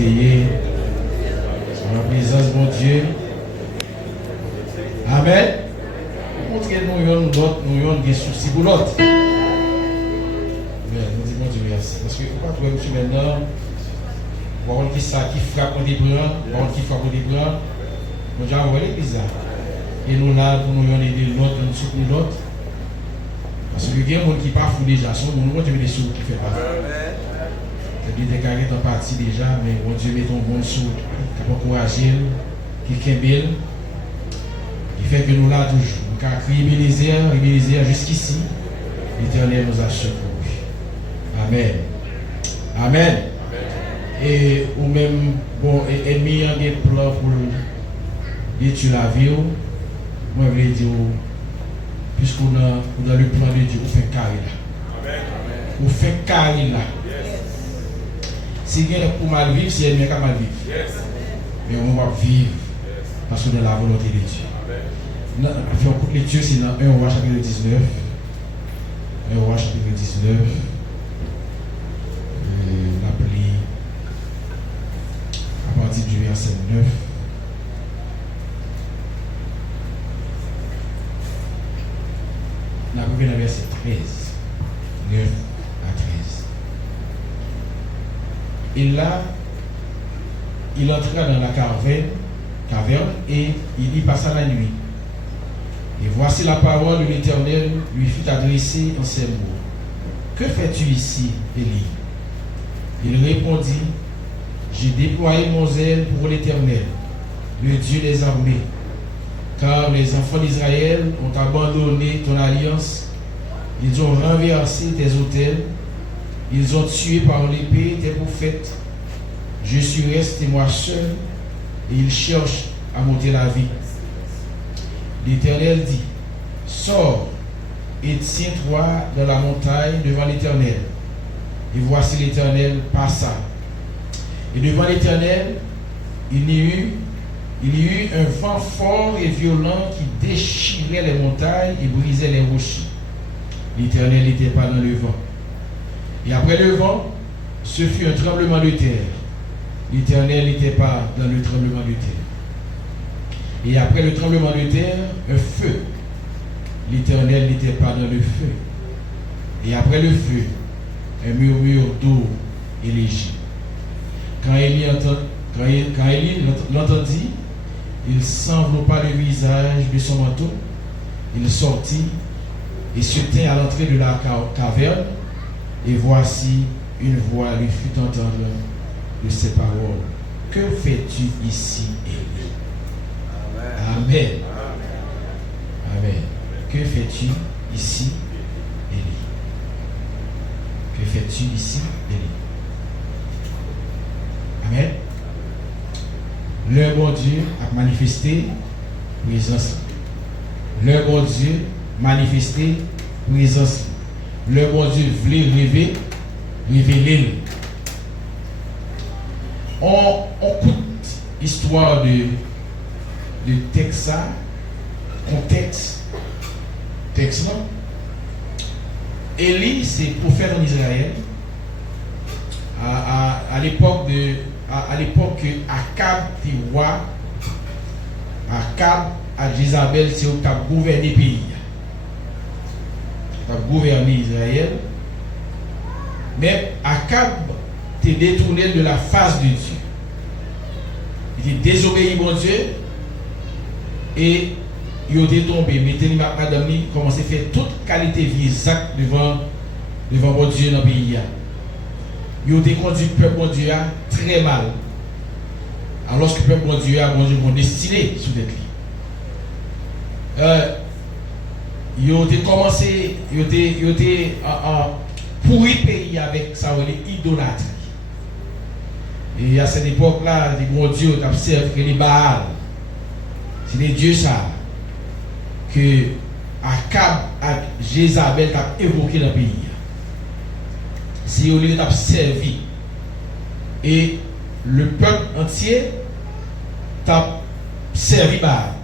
côté, en la présence de mon Dieu. Amen. Montrez-nous nous avons des soucis pour l'autre. Nous disons Dieu merci. Parce que pourquoi toi, monsieur, maintenant, voir qui ça qui frappe au débras, voir qui frappe au débras, nous avons envoyé l'église là. Et nous là, pour nous aider l'autre, nous soutenir l'autre. Parce que il y a des gens qui ne partent déjà, sont nous avons des sous qui fait pas. Il y a des carrés en partie déjà, mais mon Dieu met ton bon sous, qui peut encourager, qui kembel, qui fait que nous là toujours. Nous avons crié Bénézère jusqu'ici. L'Éternel nous a secourus. Amen. Amen. Et ou même, bon, ennemi a des plans pour détruire la vie. Moi, je veux dire, puisqu'on a dans le plan de Dieu, on fait carré là. On fait carré là. Si il y a pour mal vivre, c'est ennemi qui a mal vivre. Mais on va vivre parce qu'on a la volonté de Dieu. Puis on coupe les dieux, c'est dans 1 Roi chapitre 19. 1 Roi chapitre 19. L'appli à partir du verset 9. La première verset 13. 9 à 13. Et là, il entra dans la caverne et il y passa la nuit. Et voici la parole de l'Éternel lui fut adressée en ces mots. Que fais-tu ici, Élie? Il répondit, j'ai déployé mon zèle pour l'Éternel, le Dieu des armées, car les enfants d'Israël ont abandonné ton alliance, ils ont renversé tes autels, ils ont tué par l'épée tes prophètes. Je suis resté moi seul, et ils cherchent à m'ôter la vie. L'Éternel dit, sors et tiens-toi dans la montagne devant l'Éternel. Et voici l'Éternel passa. Et devant l'Éternel, il y eut un vent fort et violent qui déchirait les montagnes et brisait les rochers. L'Éternel n'était pas dans le vent. Et après le vent, ce fut un tremblement de terre. L'Éternel n'était pas dans le tremblement de terre. Et après le tremblement de terre, un feu. L'Éternel n'était pas dans le feu. Et après le feu, un murmure d'eau et léger. Quand Élie l'entendit, il s'enveloppa le visage de son manteau. Il sortit et se tint à l'entrée de la caverne. Et voici une voix lui fut entendre de ces paroles. Que fais-tu ici, Élie? Amen. Amen. Que fais-tu ici, Élie? Que fais-tu ici, Élie? Amen. Le bon Dieu a manifesté présence. Le bon Dieu manifesté présence. Le bon Dieu voulait révéler. On écoute l'histoire de texte, contexte, texte là. Élie, c'est prophète en Israël. À l'époque que Akab était roi, Akab à Jézabel, c'est qui a gouverné le pays. Il a gouverné Israël. Mais Akab était détourné de la face de Dieu. Il était désobéi mon Dieu. Et il était tombé. Mais madame lui commencé à faire toute qualité de vie exacte devant mon Dieu dans le pays. Il a conduit le peuple de Dieu très mal. Alors que le peuple de Dieu a mon destiné sous tête. Il a commencé, il a pourri le pays avec sa idolâtrie. Et à cette époque-là, mon Dieu observe que les Baal, c'est des dieux ça, que Akab et Jézabel ont évoqué dans le pays. Si on les a servi et le peuple entier t'a servi Baal.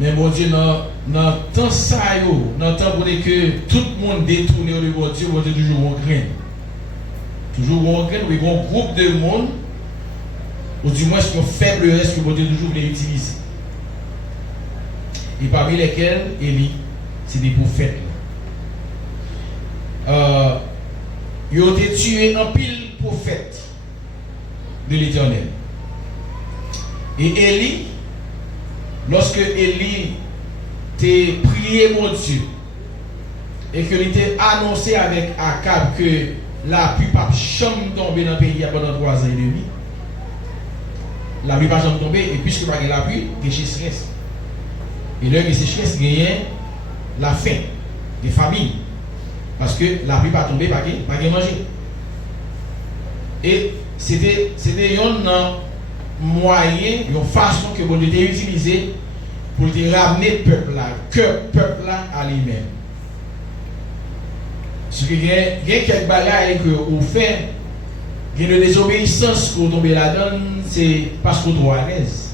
Mais mon Dieu, dans temps ça, dans temps que tout le monde détourne le bon Dieu toujours on craint. Toujours un groupe de monde, ou du moins un faible reste que bon Dieu toujours voulait utiliser. Et parmi lesquels, Élie, c'est des prophètes. Ils ont été tués en pile prophètes de l'Éternel. Et Élie, lorsque Élie t'a prié mon Dieu, et qu'il était annoncé avec Akab que la pluie pas jamais tomber dans le pays pendant 3 ans et demi, la pluie pas jamais tomber, et puisque pas la pluie, il y a sécheresse. Et là, il sécheresse, il y a la faim, des familles. Parce que la pluie pas tomber, pas de manger. Et c'était un moyen, une façon que vous devez utiliser pour te ramener le peuple là, à lui-même. Ce qui est quelques bagailles que vous faites, il y a une désobéissance que vous tombez là-dedans, c'est parce que vous êtes trop à l'aise.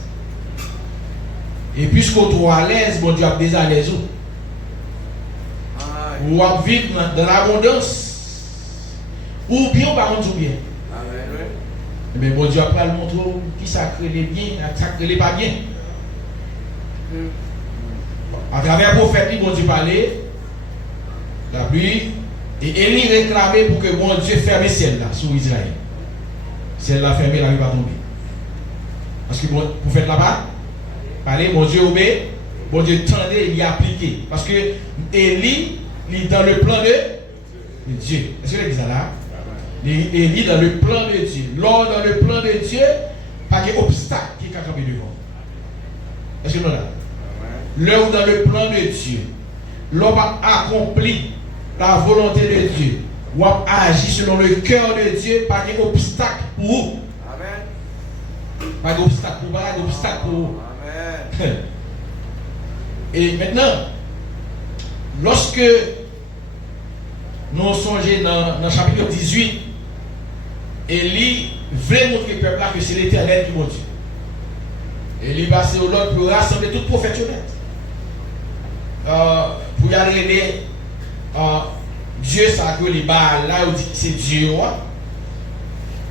Et puisque vous êtes trop à l'aise, bon Dieu a des à l'aise. Vous vivez dans l'abondance, ou bien par contre, ou bien. Mais bon Dieu a pas le montrer qui sacré les biens, sacré les pas bien. À travers le prophète, bon Dieu parlait, la pluie, et Élie réclamait pour que bon Dieu ferme le ciel là, sur Israël. Ciel là fermé, la pluie va tomber. Parce que le prophète là-bas, parlait, bon Dieu obéit, bon Dieu tendait, il y a appliqué. Parce que Élie, il est dans le plan de Dieu. Est-ce que l'église là? Élie dans le plan de Dieu. Lors dans le plan de Dieu, pas d'obstacle qui est campé devant. Est-ce que nous là? L'heure dans le plan de Dieu, l'homme a accompli la volonté de Dieu, ou a agi selon le cœur de Dieu, pas d'obstacle pour vous. Amen. Pas d'obstacle pour vous, pas d'obstacle pour vous. Amen. Et maintenant, lorsque nous songeons dans le chapitre 18, Élie voulait montrer au peuple que c'est l'Éternel qui monte. Élie passait au lot pour rassembler tout prophète honnête. Pour y aller, Dieu sacré les Baal là, il dit c'est Dieu.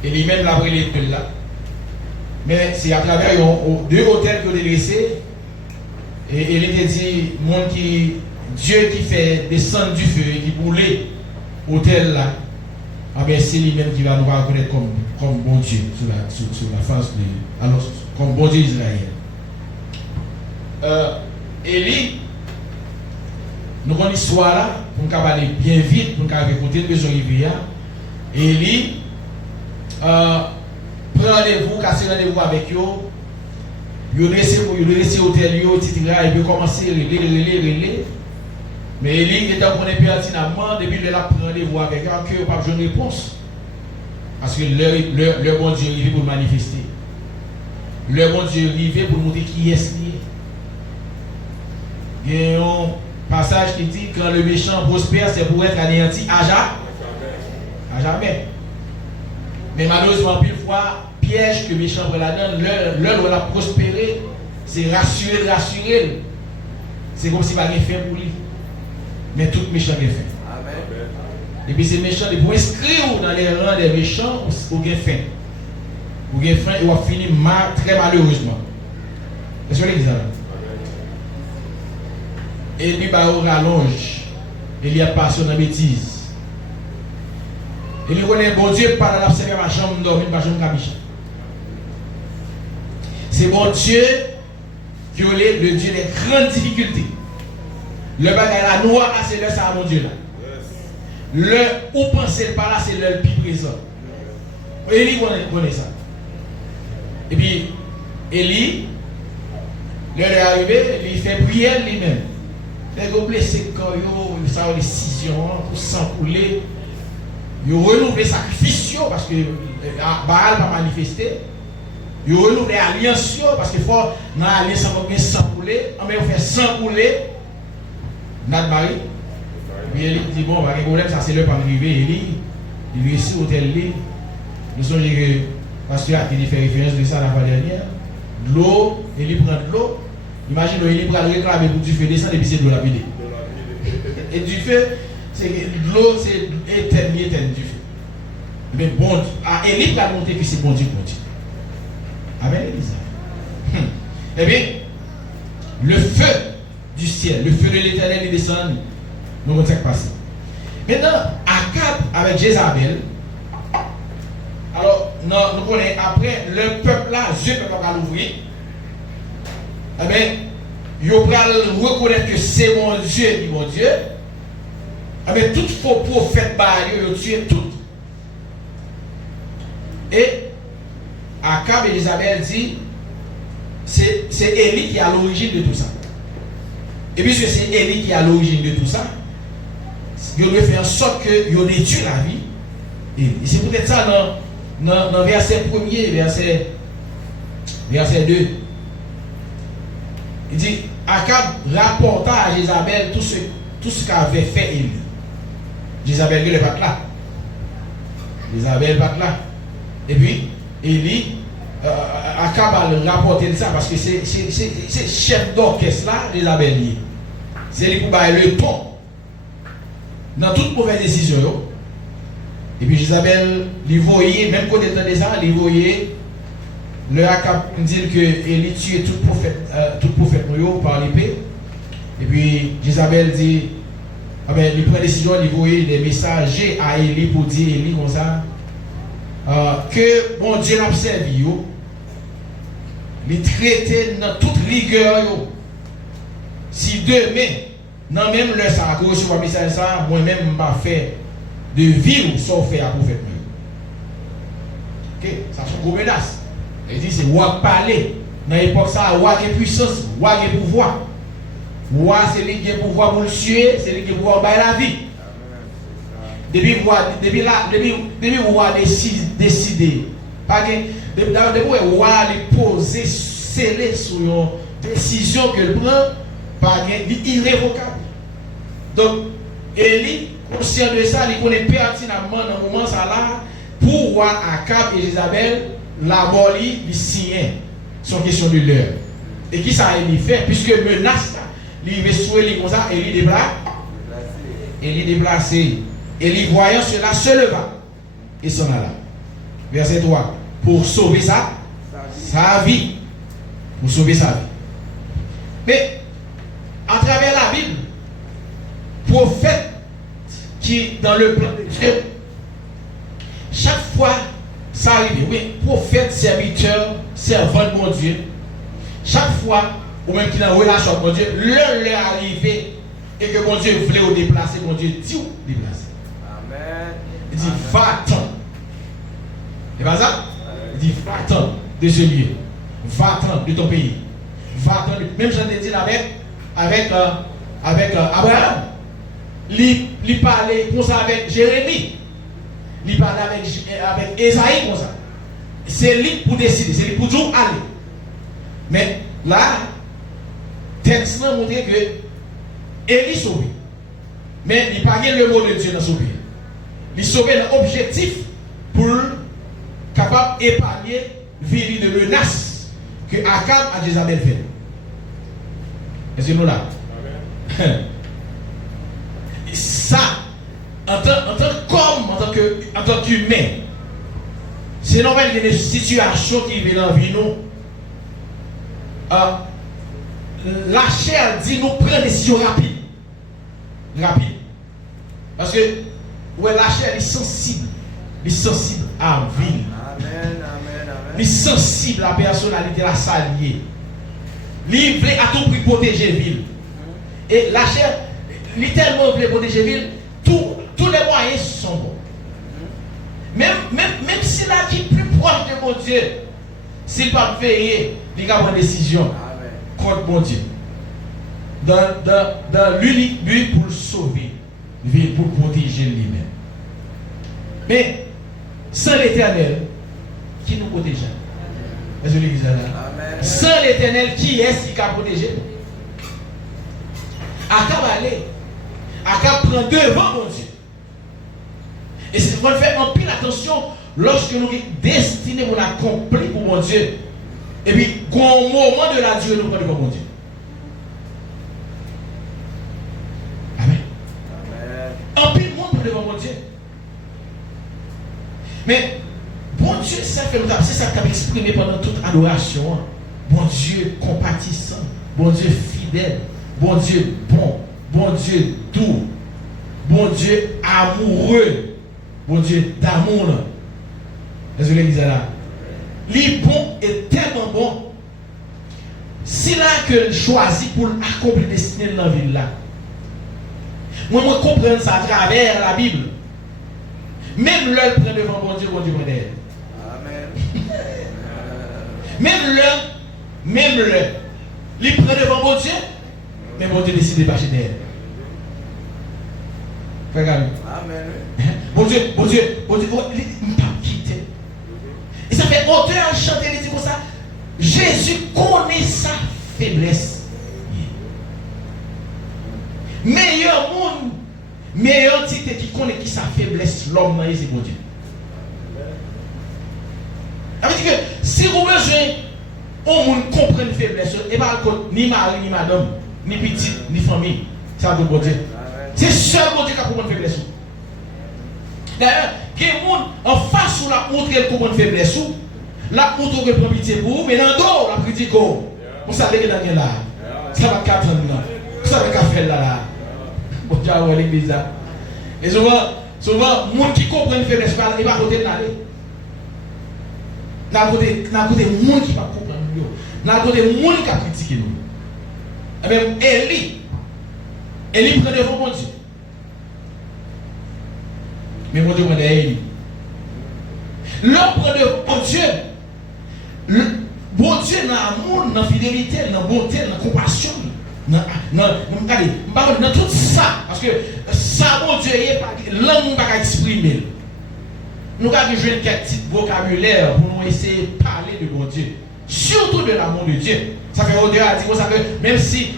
Et lui-même l'a pris les là. Mais c'est à travers 2 hôtels que j'ai laissé. Et il était dit, Dieu qui fait descendre du feu et qui brûlait hôtel là, ah ben c'est lui-même qui va nous reconnaître comme bon Dieu sur la face de. Alors, comme bon Dieu Israël. Élie, nous avons l'histoire là, pour nous aller bien vite, pour nous écouter le besoin de Élie, prend rendez-vous, casse rendez-vous avec eux, il laisse hôtel, etc. Et puis commencer à relayer. Mais Élie était en pertinemment, depuis qu'il a pris rendez-vous avec eux, qu'il n'y a pas besoin de réponse. Parce que le bon Dieu est arrivé pour manifester. Le bon Dieu est arrivé pour montrer qui est-ce lié. Il y a un passage qui dit quand le méchant prospère, c'est pour être anéanti à jamais. Mais malheureusement, pile fois, piège que le méchant prend là-dedans, l'heure où il a prospéré, c'est rassurer. C'est comme si il n'y avait rien fait pour lui. Mais tout méchant est fait. Amen. Et puis ces méchants, pour inscrire dans les rangs des méchants, vous avez faim. Vous avez faim et vous avez fini très malheureusement. Est-ce que vous avez dit ça? Et lui, il rallonge. Il y a passion dans la bêtise. Et lui connaît bon Dieu par la serre ma chambre dormir, ma chambre cabiche. C'est bon Dieu qui est le Dieu des grandes difficultés. Le bagage la noix, c'est le ça mon Dieu là. Le où penser par là, c'est le plus présent. Élie connaît ça. Et puis, Élie, l'heure est arrivée, il fait prière lui-même. Les gars blessés quand ils ont des décisions pour s'encouler. Ils ont renouvelé les sacrifices parce que Baal va manifester. Ils ont renouvelé l'alliance parce qu'il faut dans l'alliance bien s'encouler. En même temps, faire s'encouler. Notre mari. Puis Élie dit bon, pas de problème, ça c'est l'heure pour arriver. Élie, il réussit au tel lit. Nous sommes que parce qu'il a fait référence de ça la fois dernière. De l'eau, Élie prend de l'eau. Imagine, Élie prend le réclamer pour du feu descendre et puis c'est de l'eau la vider. Et du feu, c'est que l'eau, c'est éternel du feu. Mais bon, à Élie va montrer que c'est bon Dieu, bon Dieu. Amen, Elisa. Eh bien, le feu du ciel, le feu de l'éternel est descendu. Nous avons passé. Maintenant, Akab avec Jézabel. Alors, nous connaissons après, le peuple là, Dieu ne peut pas l'ouvrir. Eh bien, il va reconnaître que c'est mon Dieu et mon Dieu. Eh bien, tout faux prophète, ils ont tué tout. Et Akab et Jézabel dit, c'est Élie qui est à l'origine de tout ça. Et puisque c'est Élie qui est à l'origine de tout ça, il doit faire en sorte qu'il détruit la vie. Et c'est peut-être ça dans le verset 1er, verset 2. Il dit, Akab rapporta à Jézabel tout ce qu'avait fait Élie. Jézabel n'est pas là. Jézabel n'est pas là. Et puis, Élie, Akab a rapporté ça parce que c'est chef d'orchestre là, Jézabel. C'est lui pour bailler le ton dans toute mauvaise décision. Et puis Jézabel, il voyait, même quand il était ça, il voyait le Akab dit que Élie tuait tout prophète par l'épée. Et puis Jézabel dit, ah ben, il prend décision, il voyait des messagers à Élie pour dire Élie comme ça, que bon Dieu l'a servi, il traitait dans toute rigueur. Si demain, non même le ça, que reçoit un message ça, moi-même m'a fait de vivre sans faire à prophète. Ok, ça sont gros menaces. Il dit c'est roi parler. Dans l'époque ça, roi de puissance, roi de pouvoir. Roi c'est lui qui a pouvoir pour le tuer, c'est lui qui a pouvoir bailler la vie. Depuis roi décider, pas que depuis roi les poser scellé sur une décision que le prend, pas irrévocable. Donc Élie, conscient de ça, il connaît pertinemment dans le moment ça là, pour voir Akab et Jézabel, la boli, il signe son question de l'heure. Et qui ça Élie fait, puisque menace, il veut souhaiter comme ça, Élie déplacé. Élie voyant cela se leva et s'en alla. Verset 3. Pour sauver sa vie. Pour sauver sa vie. Mais, à travers la Bible, prophète qui, dans le plan de Dieu, chaque fois, ça arrive, oui, prophète, serviteur, servant de mon Dieu, chaque fois, ou même qui est en relation avec mon Dieu, l'heure est arrivée et que mon Dieu voulait vous déplacer, mon Dieu dit vous déplacer. Amen. Il dit, va-t'en. C'est pas ça? Il dit, va-t'en de ce lieu. Va-t'en de ton pays. Va-t'en. Même j'en ai dit avec Abraham. Il parlait comme ça avec Jérémie. Il parlait avec Esaïe comme ça. C'est lui pour décider, c'est lui pour toujours aller. Mais là, texte montre que Élie sauvé. Mais il n'a pas le mot de Dieu dans son pays. Il sauvé l'objectif pour capable d'épargner vie de menace que Akab a Jézabel fait. Est-ce que nous là? Ça, en tant qu'humain, c'est normal qu'il y ait des situations qui viennent dans la vie nous. La chair dit nous prendre des décisions rapides. Parce que ouais, la chair est sensible. Il est sensible à la vie. Il est sensible à la personnalité, la salier. Il veut à tout prix protéger la ville. Et la chair, il tellement veut protéger la ville, tous les moyens sont bons. Même si la qui est plus proche de mon Dieu, s'il va veiller, il va prendre une décision contre mon Dieu. Dans l'unique but pour le sauver, pour protéger lui-même. Mais sans l'Éternel, qui nous protège? Est-ce que l'église est là? Sans l'Éternel, qui est-ce qui a protégé? Akab aller. Akab prend devant mon Dieu. Et c'est qu'on fait en pile attention lorsque nous sommes destinés pour l'accomplir pour mon Dieu. Et puis, au moment de la durée, nous prenons devant mon Dieu. Amen. En pile monde pour devant mon Dieu. Mais, bon Dieu, c'est ça qui a exprimé pendant toute adoration. Bon Dieu compatissant, bon Dieu fidèle, bon Dieu bon, bon Dieu doux, bon Dieu amoureux, bon Dieu d'amour. Est-ce que l'église est là? Les bon est tellement bon. C'est là que choisit pour accomplir le destin de la ville là. Moi, je comprends ça à travers la Bible. Même l'heure prend devant bon Dieu prend derrière. Amen. Même l'heure, il prend devant bon Dieu, mais bon Dieu décide de passer derrière. Amen. Bon Dieu, il ne pas quitter. Et ça fait auteur chanter, il dit comme ça. Jésus connaît sa faiblesse. Meilleur monde, meilleur entité qui connaît qui sa faiblesse, l'homme, c'est bon Dieu. Ça veut dire que si vous avez besoin, on monde comprend une faiblesse, et pas ni mari, ni madame, ni petite, ni famille, ça va bon Dieu. C'est seul bon Dieu qui comprend une faiblesse. D'ailleurs, il y a des gens en face où la montre qu'elle comprend une faiblesse. La montre qu'elle prend pitié pour vous, mais dans le dos, la critique. Vous savez que Daniel là, ça va 4 ans là. Vous savez qu'à faire là. Bon Dieu, on va l'église là. Et souvent, les gens qui comprennent une faiblesse, ils ne vont pas côté de l'aller. Dans le côté des gens qui ne vont pas comprendre nous. Dans le côté des gens qui ont critiqué nous. Et même Élie prend devant mon Dieu. Mais mon Dieu m'a dit Élie. L'homme prend devant mon Dieu. Bon Dieu dans l'amour, dans la fidélité, dans la bonté, dans la compassion. Dans tout ça. Parce que ça, bon Dieu, l'homme ne peut pas exprimer. Nous avons joué quelques petits vocabulaire pour nous essayer de parler de bon Dieu. Surtout de l'amour de Dieu. Ça fait au-delà, ça fait, même si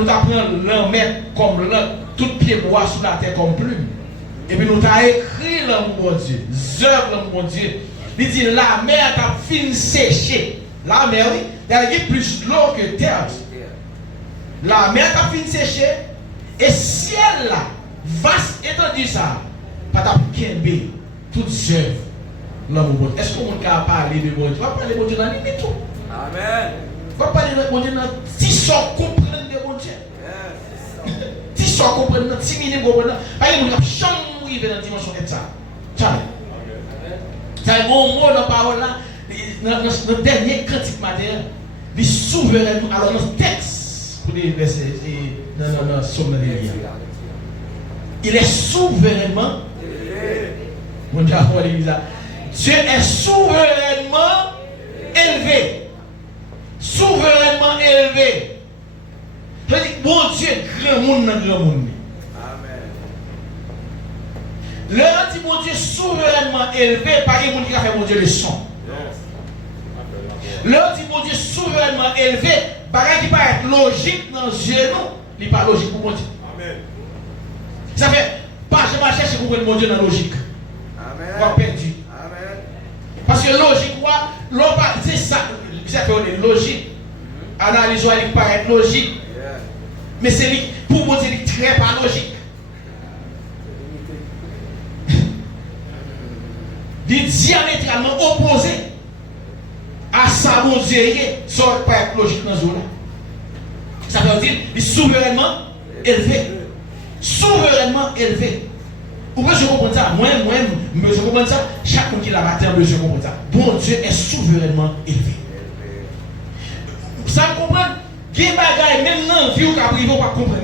nous apprenons l'un mettre comme l'un, tout pied bois sous la terre comme plume. Et puis nous avons écrit l'amour de Dieu, l'œuvre de Dieu. Il dit la mer a fini sécher. La mer, oui, il y a plus d'eau que terre. La mer a fini sécher. Et ciel là, vaste étendu ça, pas ta kembe, toute œuvre. L'amour. Est-ce qu'on peut parler de bon Dieu? On va parler de bon Dieu dans la limite tout. Amen. On va parler de bon Dieu dans si sans comprendre de bon Dieu. Si sans comprendre, si minime comprendre. Par exemple, on a chambre où il dans la dimension de ça. C'est un bon mot dans la parole là. Dans le dernier cantique matin, il souverainement. Alors, dans le texte, pour les versets, dans Somme de l'Élie, il est souverainement. Mon Dieu, à l'église. Dieu est souverainement élevé. Souverainement élevé. Je dis, bon Dieu, grand monde dans grand monde. Amen. Le dit, mon Dieu, souverainement élevé, par les gens qui a fait mon Dieu le son. Le dit, mon Dieu, souverainement élevé, par qui peut être logique dans les yeux, non, il n'est pas logique pour mon Dieu. Amen. Ça fait, pas je vais chercher pour mon Dieu dans la logique. Amen. On va perdu. Parce que logique, c'est ça, c'est fait logique. Analyse, il paraît logique. Mais c'est pour moi, c'est très pas logique. Il est diamétralement opposé à ça, mon Dieu, ça ne pas être logique dans ce jour-là. Ça veut dire, il est souverainement élevé. Souverainement élevé. Pourquoi je comprends ça? Moi, je comprends ça. Chaque monde qui l'a matin, je comprends ça. Bon Dieu est souverainement élevé. Ça comprend? Qui bagaille, même dans la vie, on ne peut pas comprendre.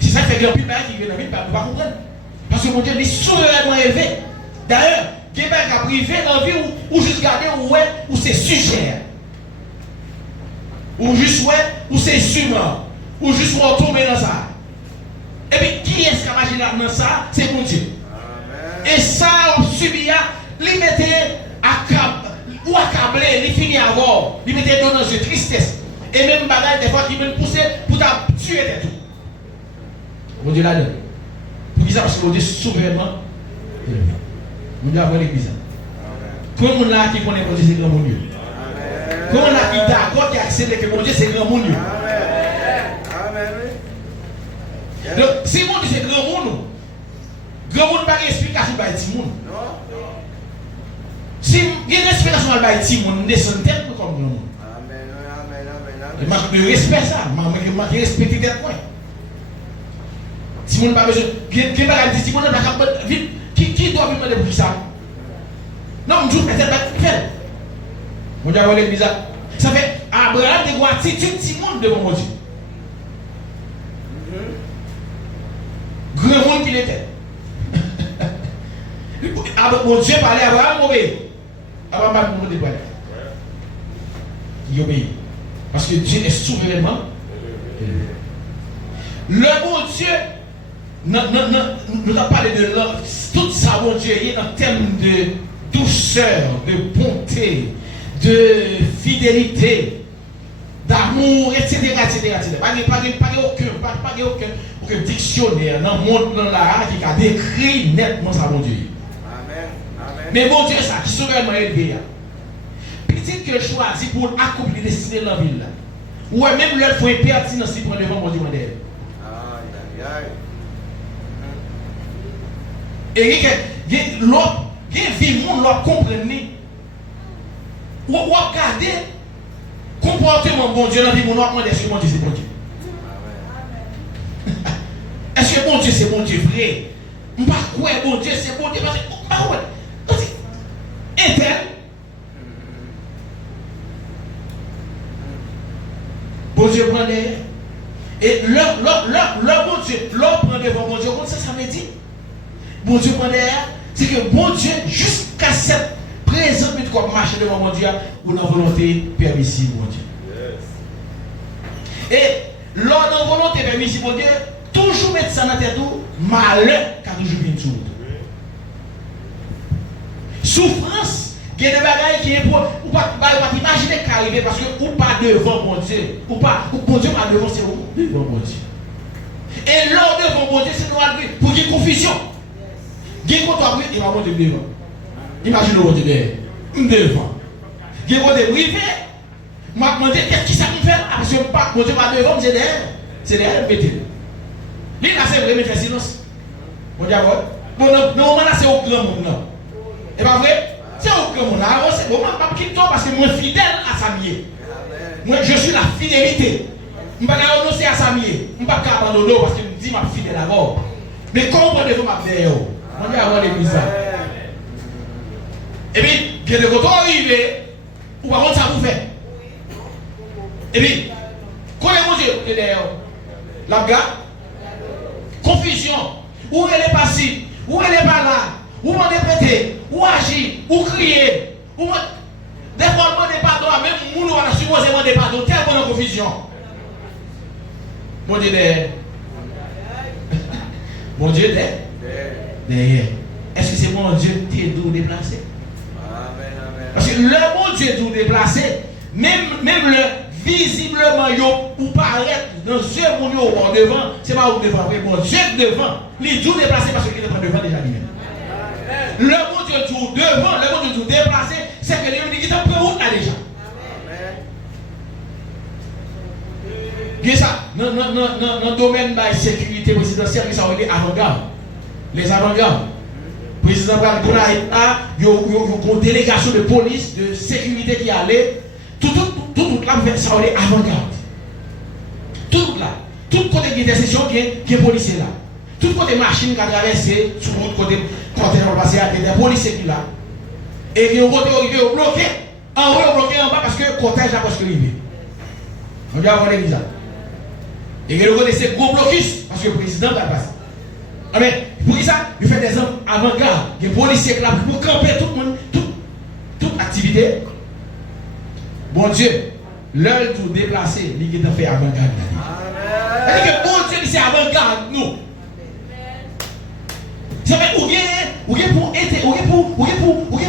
C'est ça qui fait grand pile qui vient dans la vie, on ne peut pas comprendre. Parce que mon Dieu est souverainement élevé. D'ailleurs, qui bagaille privé dans la vie, ou juste garder où c'est sujet. Ou juste où c'est humain. Ou juste où on tombe dans ça. Et puis, qui est-ce qui a imaginé dans ça? C'est mon Dieu. Amen. Et ça, on subit, il mettait ou accablé, il finit à voir, il mettait dans une tristesse. Et même bagaille, des fois, qui veulent pousser pour tuer tout. Mon Dieu là-dedans. Pour qui ça? Parce que mon Dieu souverainement. Mon Dieu a volé l'église. Comment on a qui connaît mon Dieu, c'est grand mon Dieu. Comment on a qui d'accord, qui accepte que mon Dieu, c'est grand mon Dieu. Donc, si mon Dieu c'est grand monde, Grand monde pas explication par petit monde. Si il y a une explication par petit monde, descend tête comme grand monde. Amen. Je respecte ça, je respecte tête point. Si mon pas besoin, qui va dire si mon n'a vite qui doit me demander pour ça? Non, je ne peut-être pas faire. Mon Dieu, c'est bizarre. Ça fait Abraham de quoi attitude si monde devant mon Dieu. Grand monde qu'il était. Mon Dieu parlait à Abraham, obéit. Abraham m'a demandé. Il obéit. Parce que Dieu est souverainement. Le bon Dieu nous a parlé de tout ça, bon Dieu, en termes de douceur, de bonté, de fidélité, d'amour, etc. Pas aucun dictionnaire dans le monde là qui a décrit nettement ça, bon Dieu. Amen. Mais bon Dieu, ça, qui sont vraiment élevés. Petit que choisi pour accomplir les destinées de la ville. Ou même leur faut pertinent si pour devant mon Dieu. Et l'autre, il y a vie, l'autre comprendre. Ou regarder comportement bon Dieu dans la vie, mon autre, est-ce que bon Dieu c'est bon Dieu? Est-ce que bon Dieu c'est bon Dieu vrai? Je ne sais pas quoi bon Dieu c'est bon Dieu parce que intel. Bon Dieu prend derrière. Et le bon Dieu, l'homme prend devant bon Dieu, ça veut dire. Bon Dieu prend derrière, c'est que bon Dieu, jusqu'à cette présence, mais quoi marcher devant mon Dieu, ou la volonté permissive, mon Dieu. Yes. Et lors de la volonté permissive, mon Dieu, toujours mettre ça dans la tête, malheur, car toujours vient tout. Souffrance, il y a des bagailles qui est pour. Ou pas imaginer qu'arriver parce que ou pas devant mon Dieu. Ou pas, ou mon Dieu pas devant, c'est où? Devant mon Dieu. Et lors devant mon Dieu, c'est pour qu'il y ait confusion. Il y a quoi toi, il va monter devant. Imagine le monter devant. Il y a quoi de privé. Je me demande qu'est-ce qui ça me fait? Parce que mon Dieu pas devant, c'est derrière. C'est derrière le métier. Lui, là, c'est vrai, mais fait silence. Mon Dieu, bon, non, là, c'est au grand monde. Et pas vrai? C'est au grand monde. Alors, c'est bon, je ne vais pas quitter parce que moi, fidèle à Samier. Moi, je suis la fidélité. Je ne vais pas renoncer à Samier. Je ne vais pas abandonner parce que je me dis que je suis fidèle à mort. Mais comment on peut devant ma derrière? On va avoir des bizarres. Et puis, il y a des retours arrivés, ou par contre, ça vous fait. Et puis, quand est-ce que derrière? La gare, confusion, où elle est passive, où elle est pas là, où on est prêté, où agir, où crier, où des fois on demande pardon, même nous on a supposé demander pardon, tellement de confusion. Bon Dieu derrière. Bon Dieu derrière. Est-ce que c'est mon Dieu qui est doux déplacé? Parce que le bon Dieu est doux déplacé, même le visiblement ou paraître dans ce monde au devant, c'est pas au devant, mais bon Dieu devant, il est doux déplacé parce qu'il est pas devant déjà lui-même. Le bon Dieu tout devant, le bon Dieu tout déplacé, c'est que les gens qui sont prêts route là déjà. Bien ça, dans le domaine de la sécurité présidentielle, ils sont avant-garde. Les avant-gardes. Le président Bonaï a une délégation de police, de sécurité qui allait. Tout là, ça allait avant-garde. Tout là. Tout côté de l'intersection qui est policier là. Tout côté machine qui a traversé, sur l'autre côté, quand on va passer, il y a des policiers qui là. Et qui ont bloqué. En haut, bloqué en bas parce que le cortège a presque arrivé. On doit avoir les visas. Et il y a le côté c'est gros blocus parce que le président va passer. Mais pour ça, il fait des hommes avant-garde. Il y a des policiers qui là pour camper toute activité. Bon Dieu, l'heure tout déplacé, il est fait avant-garde. C'est-à-dire que bon Dieu, c'est avant-garde, nous. Ça fait ou bien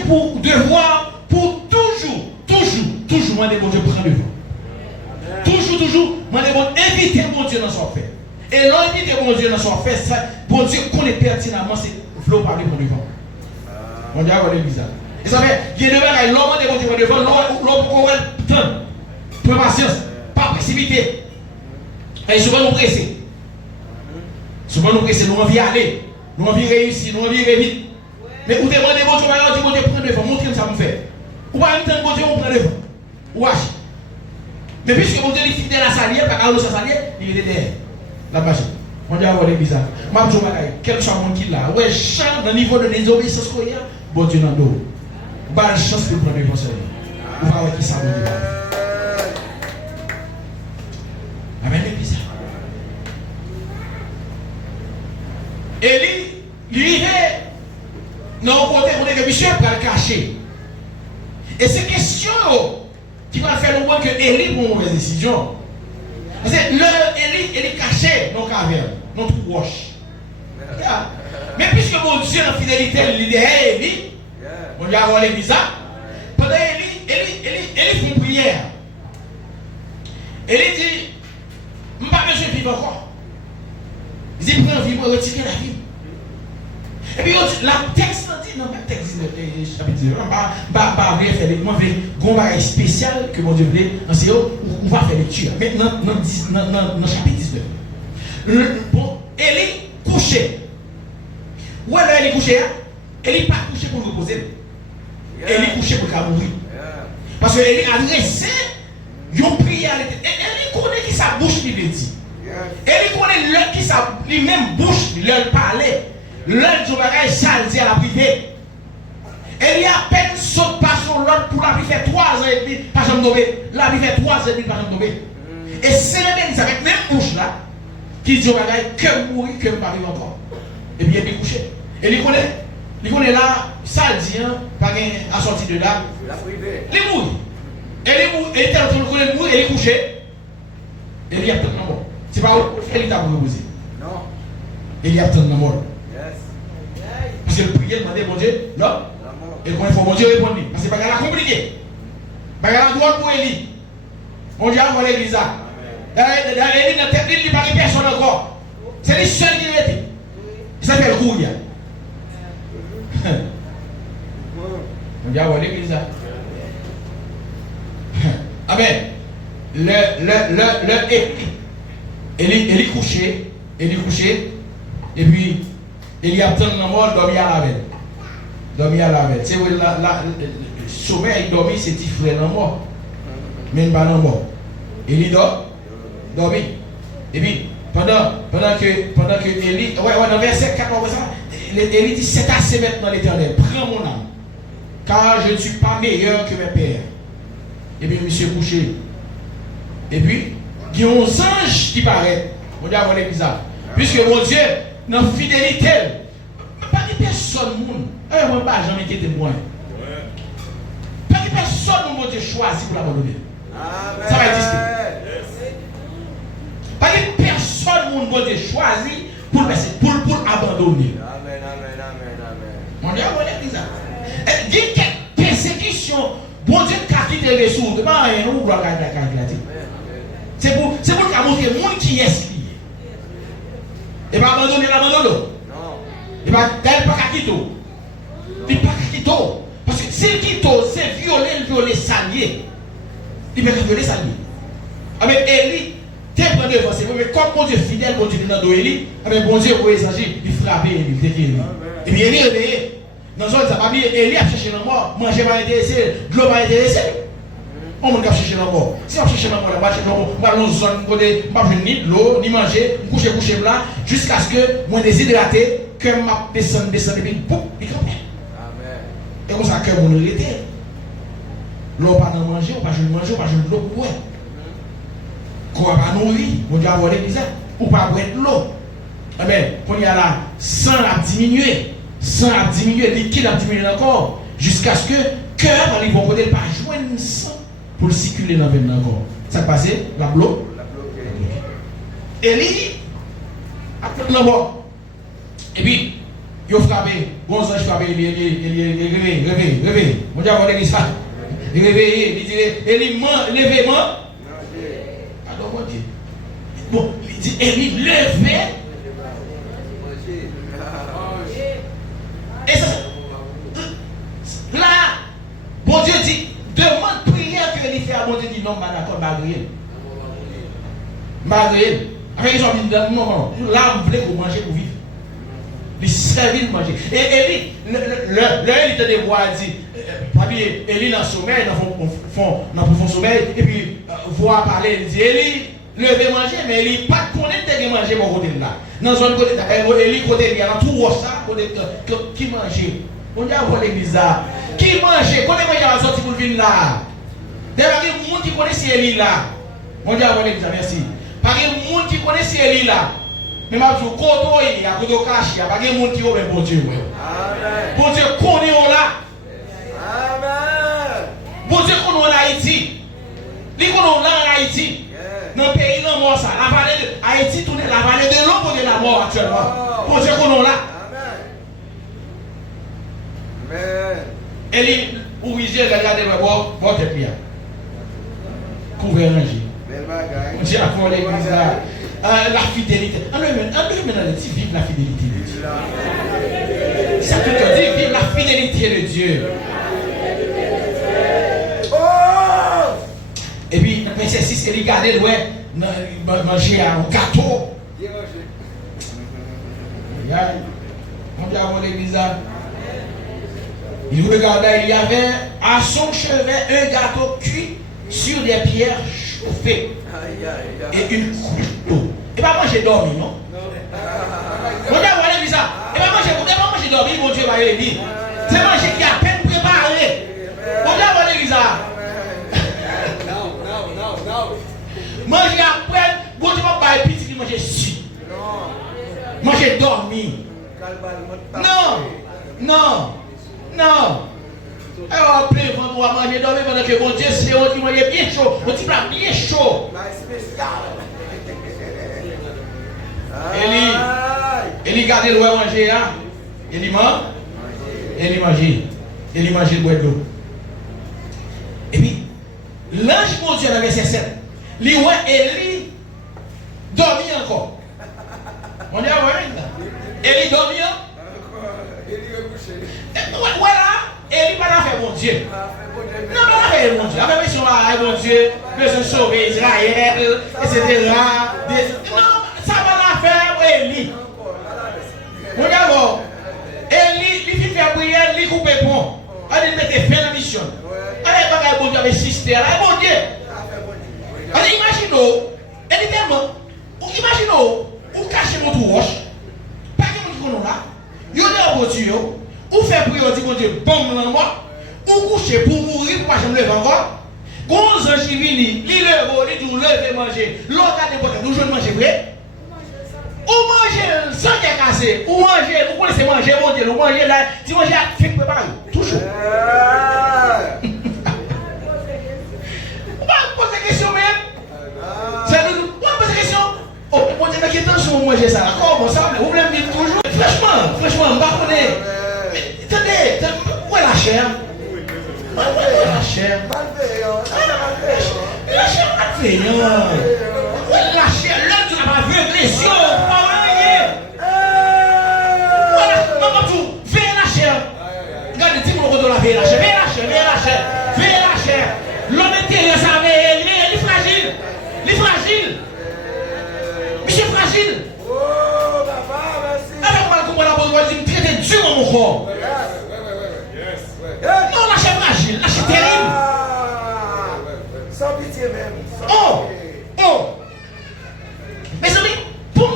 pour devoir, pour toujours, moi, bon Dieu prend devant. Toujours, moi, bon éviter bon Dieu dans son fait. Et l'inviter bon Dieu dans son fait, ça, bon Dieu connaît pertinemment, c'est flot parler pour devant. On dit avoir des visages. Et ça fait, il y a des bagages, l'homme de bon Dieu devant, l'homme pour temps, pour patience, pas précipiter. Et souvent nous presser. Souvent nous presser, nous envie aller. nous avons réussi, nous avons vite. Mais vous demandez, bon Dieu, bon Dieu, prends devant, montrez-moi ça me fait. Ou pas entendre, bon Dieu, on prend devant. Ou ach. Mais puisque mon Dieu est fidèle à sa liée, par contre, sa liée, il est derrière. La machine. On dit à voir l'église. Ma Dieu, quel que soit mon qui là, ouais, chante dans le niveau de désobéissance qu'on y a, bon Dieu, dans le dos. Pas de chance de prendre devant ça. Ou pas avec qui ça, bon Dieu. Amen, l'église. Élie, lui, non, côté, on est que monsieur va le cacher. Et ces questions qui vont faire le moins que Élie prend une mauvaise décision. Parce que Élie caché dans le caverne, dans tout roche. Mais puisque mon Dieu en fidélité, il dit Élie, on lui a volé l'église. Pendant Élie fait une prière. Élie dit, je n'ai pas besoin de vivre encore. Il dit, prends vie pour retirer la vie. Et puis, la texte dit, non, le texte dit, chapitre 1, pas vrai faire des bagage spécial que mon Dieu voulait, on va faire lecture. Maintenant, dans le chapitre 19. Bon, Élie couché. Où est-ce qu'elle est couchée? Elle n'est pas couchée pour reposer. Elle est couchée pour mourir. Parce qu'elle est adressée, ils ont prié à l'éternel. Elle connaît qui sa bouche lui dit. Elle connaît l'heure qui sa lui-même bouche leur parlait. L'heure du bagage sale dit à la privée. Elle y a à peine saute par son l'autre pour la faire 3 ans et demi, pas jamais tomber. La fait 3 ans et demi, pas jamais tomber. Et c'est la même, avec même bouche là, qui dit au bagage que mourir, que ne pas vivre encore. Et bien elle est couchée. Et il connaît là, ça dit, pas à sortir de là. Il est mourir. Elle est en train de mourir, elle est couchée. Elle y a peut-être mort. C'est pas où elle t'a proposé. Non. Elle y a peut-être mort. Parce que le prière demandait, mon Dieu, non. Et quand il faut, mon Dieu répondre. Parce que c'est pas qu'elle a compliqué. Pas qu'elle a droit pour Élie. Mon Dieu a volé l'église. Élie n'a pas de personne encore. C'est les seuls qui l'étaient. Ça s'appelle Rouya. On dit à voir l'église. Amen. Elle est couchée. Et puis, il y a tant de mort, dormir à la veille. C'est vrai, le sommeil, il dormit, c'est différent dans la mort. Mais pas dans la mort. Il dormit. Et puis, pendant que Élie, dans verset 4, Élie dit, c'est assez maintenant l'Éternel, prends mon âme, car je ne suis pas meilleur que mes pères. Et puis, monsieur couché. Et puis, il y a un ange qui paraît. On dit à l'église. Puisque mon Dieu, dans la fidélité, pas de personne, moi, pas jamais été témoin. Pas de personne, mon Dieu, choisi pour l'abandonner. Ça va exister. Pas de personne, mon Dieu, choisi pour abandonner. Amen. Mon Dieu, à l'église. Il y a une persécution. Bon Dieu, qui a quitté les sourds, c'est pas un ou bloc à la carte. C'est pour montrer le monde qui est lié. Et pas abandonner l'abandonner. Non. Et pas quitter. Il pas quitter. Parce que s'il quitte, c'est violer salier. Il va violer salier. Avec Élie, tu es prendre devant, mais comme mon Dieu fidèle, mon Dieu dans Élie, bon Dieu, pour s'agir, il frappe Élie. Et bien, Élie est réveillé. Dans le ça va bien, Élie a cherché la mort, manger pas intéressé, de l'eau pas intéressé. On va chercher la mort. Si on cherche la mort, on va chercher la mort, on va dans une zone où on ne va ni de l'eau, ni manger, coucher là, jusqu'à ce que moi déshydraté, que je descende, et puis boum, il campe. Amen. Et comme ça, que mon arrêté. L'eau pas dans manger, on va manger, on va de l'eau pour boire. Qu'on va pas nourrir, on va avoir des misères, ou pas boire de l'eau. Amen. Quand il y a là, 100 a diminué. 100 a diminué, liquide a diminué encore, jusqu'à ce que le cœur, il va pas joindre sang pour circuler dans le veine encore. Ça passe, la bloque. Élie a fait le mort. Et puis, il a frappé, bon ange frappé, il est réveillé. Mon Dieu, on ça. Il est réveillé, il dit, Élie, levez-moi. Alors, mon Dieu. Bon, il dit, Élie, levez. Et ça, là, bon Dieu dit, demande prière que Élie fait à bon Dieu dit non, pas d'accord, Marguerite. Avec les gens qui disent non, là, on voulait qu'on mange pour vivre. Il servit de manger. Et Élie, il était des voix, il dit, Élie dans le sommeil, dans le sommeil, et puis, voix parler, il dit, Élie, levez manger, mais Élie, pas de connaître de manger pour côté là. Dans une côté, Élie, côté, il y a tout ça, qui mangeait. On dit à l'église là, qui mangeait, quand on est sorti pour venir là. D'ailleurs, il y a des gens qui connaissent Élie là. On dit à l'église, merci. Parce qu'il y a des gens qui connaissent Élie là. Mais je dis, quand il y a des gens qui il y a des gens qui connaissent bon Dieu. Bon Dieu, connaît là. Bon Dieu, connaît en Haïti. Il connaît là en Haïti. Dans le pays, dans mort ça. La vallée de Haïti, tourne la vallée de l'eau pour la mort actuellement. Bon Dieu, connaît là. Élie, où il regardez votre tête bien. Couvert rangé. On dit à fond l'église là. La fidélité. On maintenant dit vive la fidélité de Dieu. Ça te dit vive la fidélité de Dieu. Et puis, dans le verset 6, il regardait manger un gâteau. On dit à l'église là. Il regardait, il y avait à son chevet un gâteau cuit sur des pierres chauffées et une couche d'eau. Et pas manger dormi, non? On dit à l'église ça. Et pas manger dormi, mon Dieu va y dire. C'est manger qui est à peine préparé. On dit à l'église ça. Manger après, bon Dieu va pas épicer qui manger si. Manger dormi. Non. Alors après, on va manger dormir pendant que bon Dieu, c'est on dit manger bien chaud, on dit plat bien chaud. Élie gardait le manger, hein? Élie mangeait le bois de l'eau. Et puis, l'ange mon Dieu dans le verset 7, il voit Élie dormir encore. On dit à voir Élie dormir. Voilà, Élie va faire mon Dieu. Non, pas faire mon Dieu. Avec mission là, mon Dieu, besoin de sauver Israël, etc. Non, ça va la faire Élie. Regarde, Élie, il fait faire prière, il coupe le pont. Il met fin à la mission. Il va faire bon Dieu avec sister, bon Dieu. Imaginez, évidemment, imaginez, vous cachez mon tour roche, pas que mon là, vous avez un voiture, vous faites prier, dit mon Dieu, bombe dans moi, vous couchez pour mourir, pour ne pas me lever encore. Quand vous avez fini, il lève, il dit, levez manger, l'autre a des potes, nous jouons manger vrai. Ou manger sans qu'il cassé, ou manger, vous connaissez manger, mon Dieu, vous mangez là, si vous mangez, faites préparer, toujours. Vous posez la question même. C'est nous, on pose la question. Oh, mon Dieu, mais quelle tension vous mangez ça là? Comment ça? Vous voulez me dire toujours? Franchement, je ne sais pas. Mais attendez, où est la chair? Où est la chair? La chair malveillante. Où est la chair? L'homme qui n'a pas vu les yeux, pas rien. Voilà, maman, tout, veillez la chair. Regardez, dis-moi qu'on doit la veiller la chair. Veillez la chair. L'homme intérieur, ça veille, il est fragile. Il est fragile. Monsieur fragile. Oh, papa, merci. Alors, on va comprendre la bonne voix, il me traite dur dans mon corps. Non, la chair fragile, la chair terrible. Sans pitié même. Oh. Mes amis, pour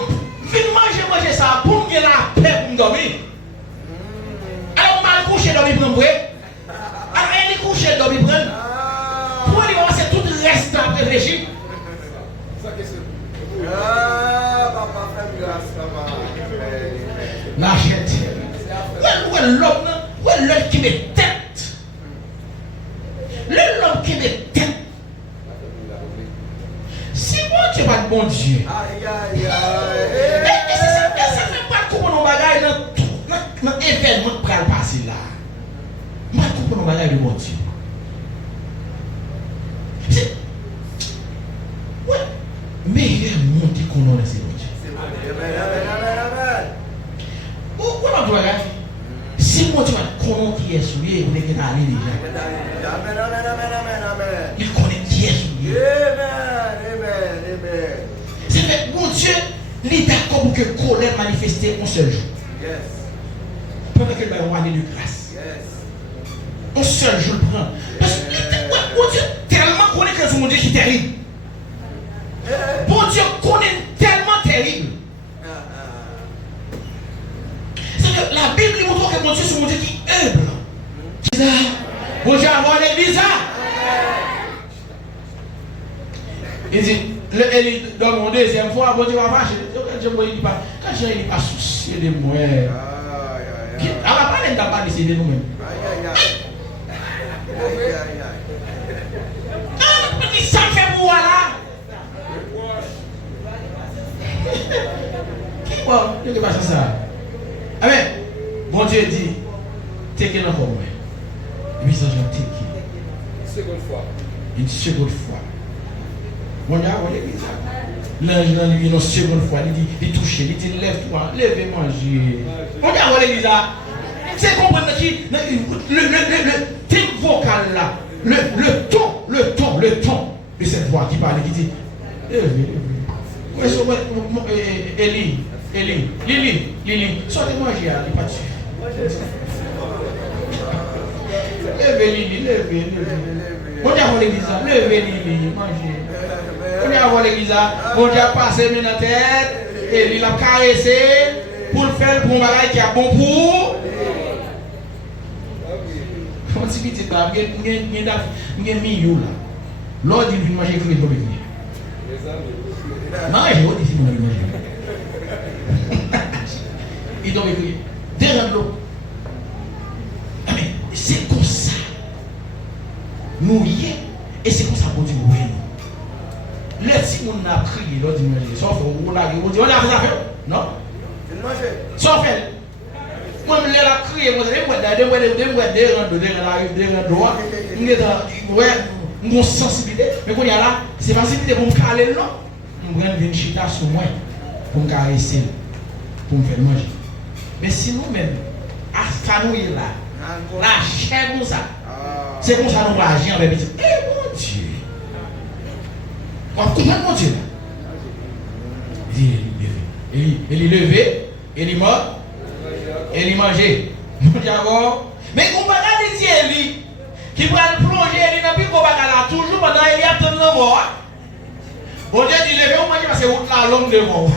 venir manger ça, pour me gagner la paix pour me dormir. Alors, on m'a couché dormir pour me prendre. Alors, elle est couchée dormir pour me pour aller voir c'est tout le reste à réfléchir. Papa, fais grâce, papa. La chair terrible. Où est l'homme? Où est l'homme qui met tête? L'homme qui met tête. Si bon Dieu pas de bon Dieu. Aïe. Et ça fait pas de couper nos bagages dans l'événement qui va passer là. Je ne vais pas couper nos bagages de mon Dieu. Ouais. Mais il y a un monde qui connaît ces bon Dieu. Amen. Où est-ce que si mon Dieu connaît qui est souillé, vous devez aller déjà. Amen. Il connaît qui est souillé. Amen. C'est fait, mon Dieu, il est d'accord pour que colère manifeste un seul jour. Yes. pendant qu'elle va une année de grâce. Un seul jour le prend. Parce que bon Dieu, tellement connaît que c'est mon Dieu qui est terrible. Bon Dieu connaît tellement terrible. C'est-à-dire, la Bible nous montre que mon Dieu, c'est mon Dieu qui est humble. C'est ça. Bon Dieu, avoir l'église. Il dit, dans mon deuxième fois, bon Dieu va marcher. Quand je ne pas soucié de moi. À la fin, il n'a pas décidé nous-mêmes. Ça fait pour là. Qui va faire ça? Amen. Bon Dieu dit, t'es qu'il encore moins. Et puis ça, je t'ai qui? Seconde fois. Une seconde fois. Mon Dieu, on l'église. L'ange dans lui, une seconde fois, il dit, il touche, il dit, lève-toi, lève manger. Mon Dieu, on l'église. C'est comprendre qui le type vocal là, le ton de cette voix qui parle, qui dit, Lili, sortez manger, il pas dessus. Levez Lili. On a volé l'église, levez Lili, mangez. On a volé l'église, on a passé maintenant tête, et il a caressé pour le faire pour un bagage qui a bon pour. Quand tu dis ça, il y a mis là. L'ordre il vient manger, il faut venir. Non, je vais dire manger. Il doit venir. Derrière l'eau. Mais c'est comme ça. Nous y est. Et c'est comme ça qu'on dit oui. Le si on a crié, l'autre dit manger. Sauf qu'on a dit, on a fait ça faire. Non? Sauf fait. Moi, je l'ai crié, moi, je suis sensibilité, mais quand il y a là, c'est sensibilité pour me caler, non? Je prends une chita sur moi, pour me caresser, pour me faire manger. Mais si nous-mêmes, à famille là, la chair comme ça, c'est comme ça nous va agir avec petit. Eh mon Dieu! Comment mon Dieu? Il est levé, il est mort. Et il mangeait. Mais on va aller dire Eli qui va le plonger Eli dans le là toujours pendant Eli attend le mort. On dit il levé au manger parce que route là longue de mort.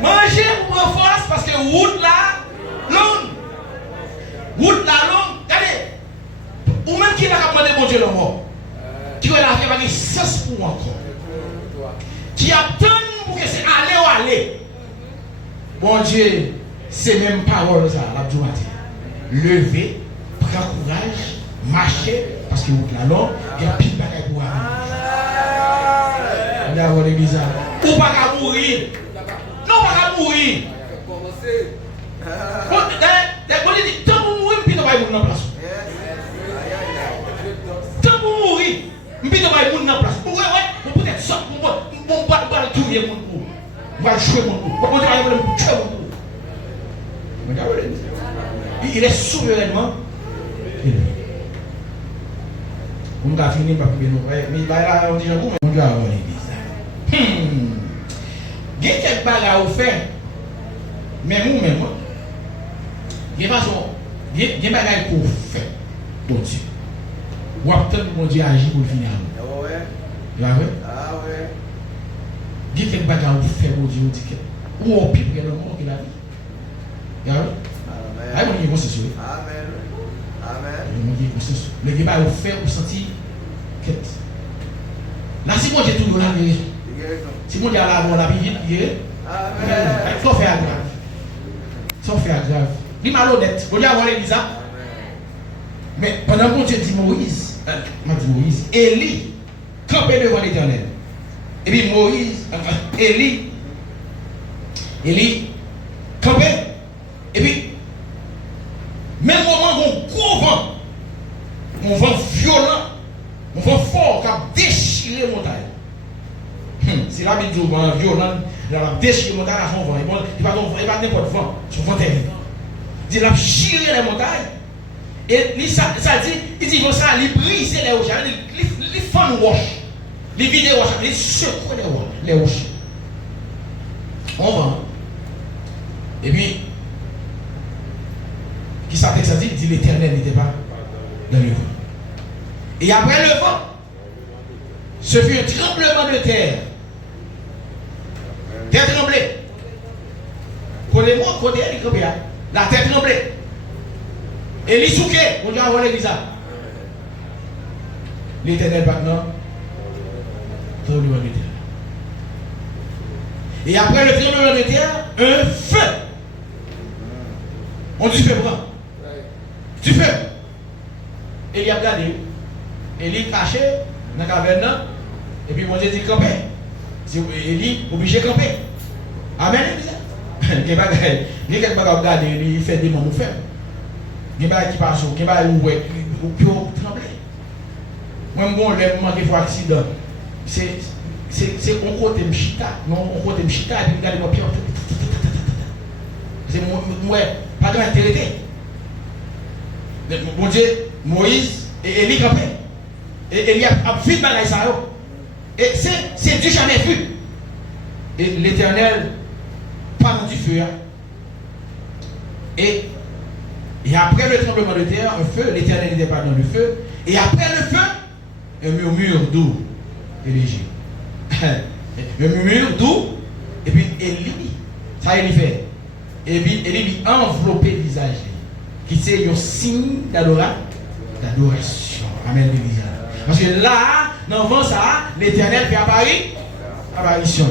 Manger pour force parce que route là longue. Route là longue. Regardez. Ou même qui n'a pas demandé mon Dieu le mort. Qui va la faire avec sens pour encore. Qui attend pour que c'est aller ou aller. Bon Dieu, c'est même parole ça, la matin. Lever, prendre courage, marcher, parce que vous êtes là, il y a pile de bagages pour aller. On a voir l'église. Ou pas mourir. Non, pas mourir. Bon, dit, tant pour mourir, puis on va mourir en place. Tant pour mourir, puis on va mourir en place. Ouais, on peut être sorti pour moi. On va le tuer mon coup. On va le jouer mon coup. On va le tuer mon coup. Il est souverainement élevé. On va finir par couper nos frères. Mais là, on dit on doit avoir l'église. Il y a quelques bagages à faire. Mais nous-mêmes, il y a des bagages pour faire. Bon Dieu. Ou attendre mon Dieu agir pour le finir. Ah ouais? Ah ouais. Il y a quelques bagages pour faire mon Dieu. Ou on pipe le monde qui l'a dit. Ah ouais? Amen. Amen. Le débat est fait pour sentir quête. Là, si moi j'ai tout le monde, si moi j'ai la vie vite, ça fait grave. Ça fait grave. Il est malhonnête. Vous voulez avoir l'église. Mais pendant que Dieu dit Moïse, Élie, campé devant l'Éternel. Et puis Moïse, Élie, campé. Et puis, même moment où on gros vent, un vent violent, un vent fort qui a déchiré la montagne. Si la Bible dit un vent violent, il a déchiré la montagne à son vent. Il ne va pas n'importe vent, son vent terrible. Il a déchiré la montagne. Et ça dit, il dit, ça, il brise les roches, il fait une roche, il vide les roches, il secoue les roches. On vend. Et puis, qui ça texte dit? Dit l'Éternel n'était pas dans le vent. Et après le vent, ce fut un tremblement de terre. Terre tremblée. Côté moi, côté elle, la terre tremblée. Et les souqués, on dit avoir l'église. L'Éternel maintenant, tremblement de terre. Et après le tremblement de terre, un feu. On dit feu prend. Du feu. Et il a regardé. Et il est caché dans la caverne. Et puis mon Dieu dit camper. Il est obligé de camper. Amen. Il y a quelqu'un qui regarde, il fait des moments faire. Il y a qui passe, il y a où il trembler. Moi, bon, le moment qu'il faut accident, c'est on côté mchita. Non, on côté mchita. Et puis regardez moi, c'est moi, pas de l'intérêt. Mon Dieu, Moïse et Élie campé. Et Élie a vite bagaille ça. Et c'est du jamais vu. Et l'Éternel parle du feu. Et après le tremblement de terre, un feu, l'Éternel n'était pas dans le feu. Et après le feu, un murmure doux et léger. Un murmure doux. Et puis Élie, ça il fait. Et puis Élie lui enveloppé le visage. Qui c'est un signe d'adoration. Amen. Parce que là, dans le vent, ça, l'Éternel fait apparition.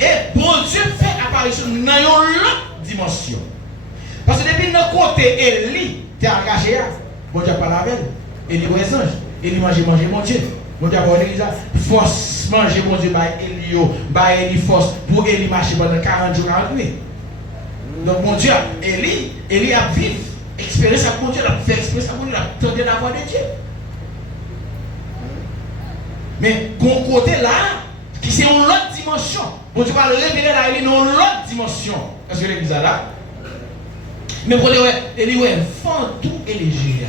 Et bon Dieu fait apparition dans une autre dimension. Parce que depuis notre côté, Élie, tu es engagé, bon Dieu parle avec elle. Élie, les anges. Élie manger, mon Dieu. Bon Dieu, force manger, mon Dieu, Élie force pour Élie marcher pendant 40 jours, 40 nuits. Donc, mon Dieu, Élie a vécu expérience à mon Dieu, a fait expérience à mon Dieu, a entendu la voix de Dieu. Mais, mon côté là, qui c'est une autre dimension. Bon Dieu va le révéler là, il est dans une autre dimension. Est-ce que l'église est là? Mais pour Élie, ouais, fond tout et léger.